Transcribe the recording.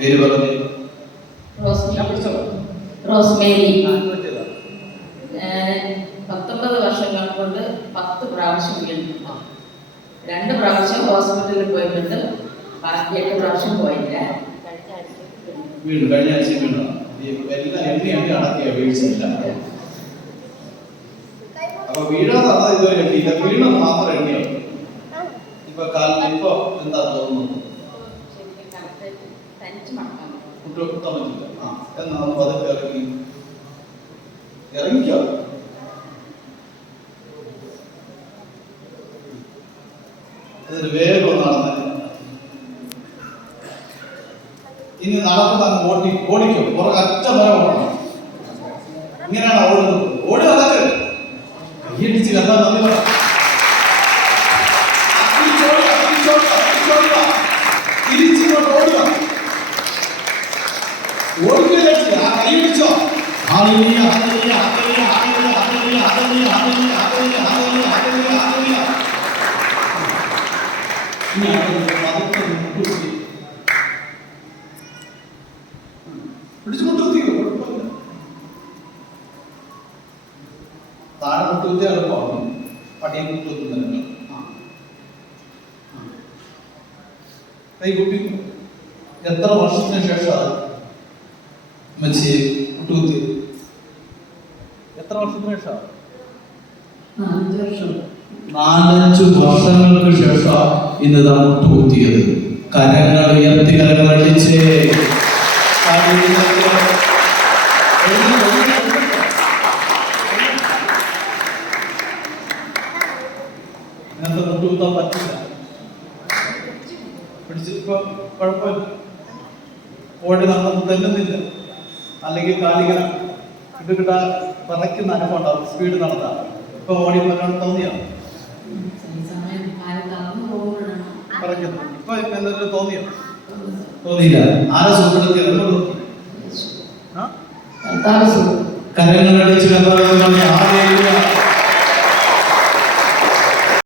പേര് പറഞ്ഞു. റോസ്മേരി. 19 വർഷങ്ങൾ കൊണ്ട് 10 പ്രാവശ്യം വീണു. 2 പ്രാവശ്യം ഹോസ്പിറ്റലിൽ പോയിട്ടുണ്ട്. ബാക്കി 8 പ്രാവശ്യം പോയില്ല. വീണു. കഴിഞ്ഞ ആഴ്ച വീണു. എല്ലാം എണ്ണി അടക്കിയ വീഴ്ചയില്ല. അപ്പൊ വീഴാതെ ഇതുവരെ എണ്ണിയില്ല. വീണത് മാത്രം എണ്ണിയോ? ഇപ്പൊ കാലിൽ ഇപ്പൊ എന്താ തോന്നുന്നു? കുത്താൻ പറ്റില്ല. എന്നാ പതുക്കെ ഇറങ്ങിക്കോ. അതിന് വേഗം നടന്ന് ഇനി നടക്കുന്ന ഓടിക്കും. പുറകറ്റ വരെ ഓടണം. ഇങ്ങനെയാണ് ഓടുന്നത്. ഓടി നടക്ക്. കൈയടിച്ച് കണ്ടാൽ നന്ദി പറ. തിരിച്ചിങ്ങോട്ട് ഓടുക. ഓടിക്കില്ല. കൈയടിച്ചോ. ഹല്ലേലൂയ, ഹല്ലേലൂയ, ഹല്ലേലൂയ, ഹല്ലേലൂയ, ഹല്ലേലൂയ, ഹല്ലേലൂയ, ഹല്ലേലൂയ, ഹല്ലേലൂയ, ഹല്ലേലൂയ, ഹല്ലേലൂയ. ഇനി പതുക്കെ മുട്ടുകുത്തി പിടിച്ചു മുട്ടുകുത്തിയോ? കുഴപ്പമില്ല. താഴെ മുട്ടുകുത്തി എളുപ്പമാണ്. പട്ടിയെ മുട്ടുകുത്തുന്നില്ല. കൈ കുട്ടി എത്ര വർഷത്തിന് ശേഷം മച്ചി മുട്ടുകുത്തി? എത്ര വർഷത്തിന് ശേഷം? 4-5 വർഷങ്ങൾക്ക് ശേഷം ഇന്ന് മുട്ടുകുത്തിയത്. കരങ്ങൾ ഉയർത്തി, കരങ്ങൾ അടിച്ച് ഇങ്ങനത്തെ മുട്ടുകുത്താൻ പറ്റില്ല. പിടിച്ചിപ്പോ കുഴപ്പമില്ല. ഓടി നടന്ന് തെല്ലുന്നില്ല. അല്ലെങ്കിൽ കാലിങ്ങനെ ഇട്ട് പറയ്ക്കുന്ന അനുഭവം ഉണ്ടാവും. സ്പീഡ് നടത്താം. ഇപ്പൊ ഓടി പോലാണ് തോന്നിയോ? പറയ്ക്കുന്നു. ഇപ്പൊ എന്തെങ്കിലും തോന്നിയോ? തോന്നിയില്ല. ആരെ സുഖപ്പെടുത്തിയത്? കരങ്ങളടിച്ച്